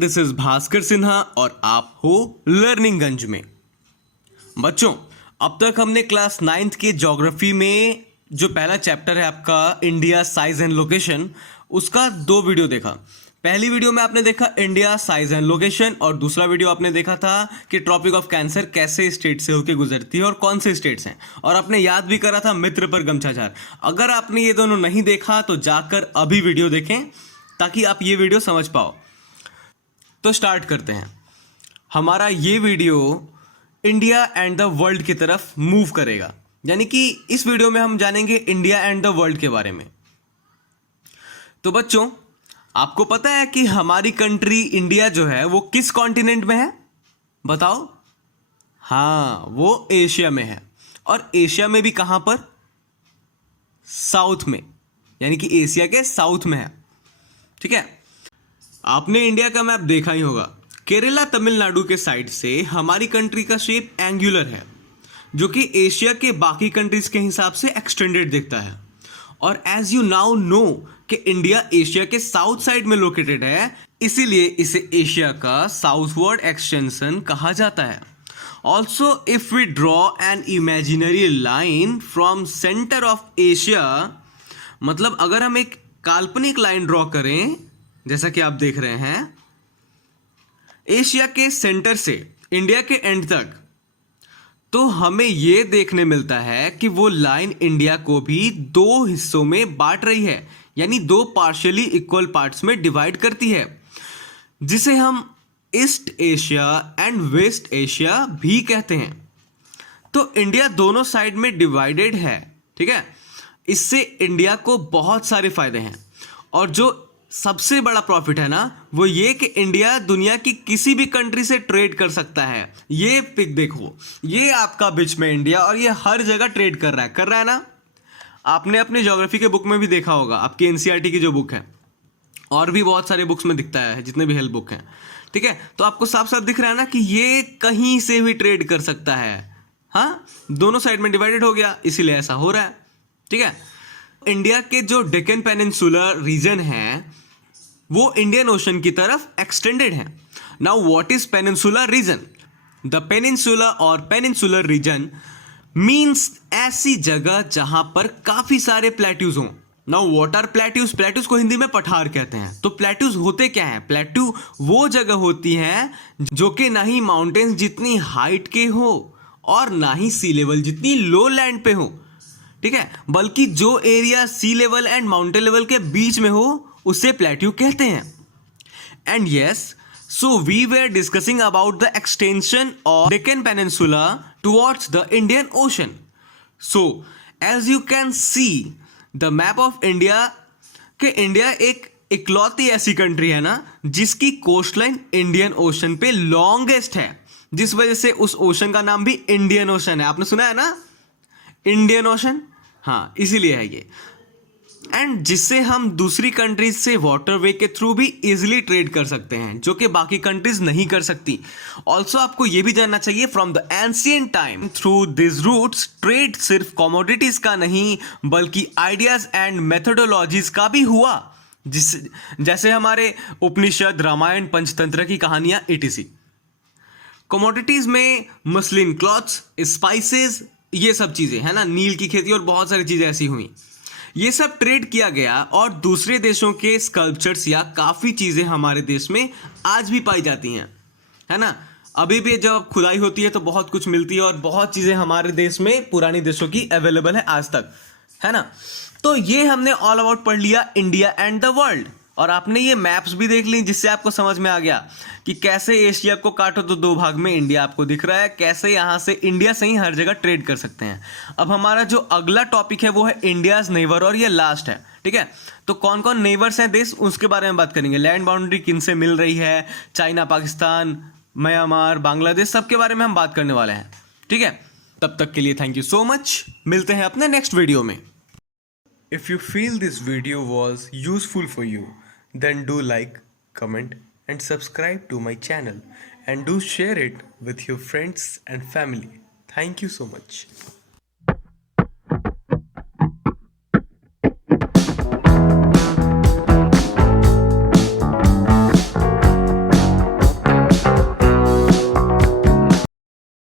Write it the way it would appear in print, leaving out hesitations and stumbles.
This is Bhaskar Sinha और आप हो लर्निंग गंज में। बच्चों, अब तक हमने क्लास 9th के ज्योग्राफी में जो पहला चैप्टर है आपका इंडिया साइज एंड लोकेशन, उसका 2 वीडियो देखा। पहली वीडियो में आपने देखा इंडिया साइज एंड लोकेशन और दूसरा वीडियो आपने देखा था कि ट्रॉपिक ऑफ कैंसर कैसे स्टेट से होकर गुजरती है और कौन से स्टेट्स हैं, और आपने याद भी करा था मित्र पर गमछाचार। अगर आपने ये दोनों नहीं देखा तो जाकर अभी वीडियो देखें ताकि आप ये वीडियो समझ पाओ। तो स्टार्ट करते हैं। हमारा ये video India and the world की तरफ मूव करेगा, यानी कि इस वीडियो में हम जानेंगे इंडिया एंड द वर्ल्ड के बारे में। तो बच्चों, आपको पता है कि हमारी कंट्री इंडिया जो है वो किस कॉन्टिनेंट में है? बताओ। हाँ, वो एशिया में है। और एशिया में भी कहां पर? साउथ में, यानी कि एशिया के साउथ में है। ठीक है। आपने इंडिया का मैप देखा ही होगा। केरला तमिलनाडु के साइड से हमारी कंट्री का शेप एंगुलर है, जो कि एशिया के बाकी कंट्रीज के हिसाब से एक्सटेंडेड दिखता है। और एज यू नाउ नो कि इंडिया एशिया के साउथ साइड में लोकेटेड है, इसीलिए इसे एशिया का साउथवर्ड एक्सटेंशन कहा जाता है। Also if we draw an imaginary line from centre of Asia, मतलब अगर हम एक काल्पनिक लाइन ड्रॉ करें जैसा कि आप देख रहे हैं, एशिया के सेंटर से इंडिया के एंड तक, तो हमें यह देखने मिलता है कि वो लाइन इंडिया को भी 2 हिस्सों में बांट रही है, यानी 2 पार्शियली इक्वल पार्ट्स में डिवाइड करती है, जिसे हम East Asia and West Asia भी कहते हैं। तो इंडिया दोनों साइड में डिवाइडेड है। ठीक है। इससे इंडिया को बहुत सारे फायदे हैं, और जो सबसे बड़ा प्रॉफिट है ना, वो ये कि इंडिया दुनिया की किसी भी कंट्री से ट्रेड कर सकता है। ये पिक देखो, ये आपका बीच में इंडिया, और ये हर जगह ट्रेड कर रहा है ना। आपने अपने ज्योग्राफी के बुक में भी देखा होगा, आपकी एनसीईआरटी की जो बुक है, और भी बहुत सारे बुक्स में दिखता है, जितने भी हेल्प बुक हैं। ठीक है। तो आपको साफ साफ दिख रहा है ना कि ये कहीं से भी ट्रेड कर सकता है। हाँ, दोनों साइड में डिवाइडेड हो गया, इसीलिए ऐसा हो रहा है। ठीक है। इंडिया के जो डेक्कन पेनिनसुलर रीजन है वो इंडियन ओशन की तरफ एक्सटेंडेड है। Now what is peninsular region? The peninsula और पेनिनसुलर रीजन मीन्स ऐसी जगह जहां पर काफी सारे प्लेट्यूज हों। Now what are plateaus? Plateaus को हिंदी में पठार कहते हैं। तो प्लेट्यूज होते क्या हैं? प्लेट्यू वो जगह होती हैं जो कि ना ही माउंटेन्स जितनी हाइट के हो और ना ही सी लेवल जितनी लो लैंड पे हो। ठीक है। बल्कि जो area sea level and mountain level के बीच में हो उसे प्लेट्यू कहते हैं। And yes, so we were discussing about the extension of Deccan peninsula towards the Indian Ocean. So as you can see the map of India, कि India एक इकलौती ऐसी कंट्री है ना जिसकी कोस्ट लाइन इंडियन ओशन पे लॉन्गेस्ट है, जिस वजह से उस ओशन का नाम भी इंडियन ओशन है। आपने सुना है ना, इंडियन ओशन। हाँ, इसीलिए है ये। एंड जिससे हम दूसरी कंट्रीज से वाटरवे के थ्रू भी इजिली ट्रेड कर सकते हैं, जो कि बाकी कंट्रीज नहीं कर सकती। ऑल्सो आपको यह भी जानना चाहिए, from the ancient time through this routes trade सिर्फ कमोडिटीज का नहीं बल्कि आइडियाज एंड मेथोडोलॉजीज का भी हुआ, जैसे हमारे उपनिषद, रामायण, पंचतंत्र की कहानियां etc। कमोडिटीज में मसलिन क्लॉथ्स, स्पाइसेस, ये सब चीजें है ना, नील की खेती और बहुत सारी चीजें ऐसी हुई। ये सब ट्रेड किया गया, और दूसरे देशों के स्कल्पचर्स या काफ़ी चीज़ें हमारे देश में आज भी पाई जाती हैं, है ना। अभी भी जब खुदाई होती है तो बहुत कुछ मिलती है, और बहुत चीज़ें हमारे देश में पुरानी देशों की अवेलेबल है आज तक, है ना। तो ये हमने ऑल अबाउट पढ़ लिया इंडिया एंड द वर्ल्ड, और आपने ये मैप्स भी देख ली, जिससे आपको समझ में आ गया कि कैसे एशिया को काटो तो 2 भाग में इंडिया आपको दिख रहा है, कैसे यहाँ से इंडिया से ही हर जगह ट्रेड कर सकते हैं। अब हमारा जो अगला टॉपिक है वो है इंडियाज नेबर, और ये लास्ट है। ठीक है। तो कौन कौन नेबर्स हैं देश, उसके बारे में बात करेंगे। लैंड बाउंड्री किन से मिल रही है, चाइना, पाकिस्तान, म्यांमार, बांग्लादेश, सबके बारे में हम बात करने वाले हैं। ठीक है। तब तक के लिए थैंक यू सो मच, मिलते हैं अपने नेक्स्ट वीडियो में। If you feel this video was useful for you, then do like, comment and subscribe to my channel, and do share it with your friends and family. Thank you so much.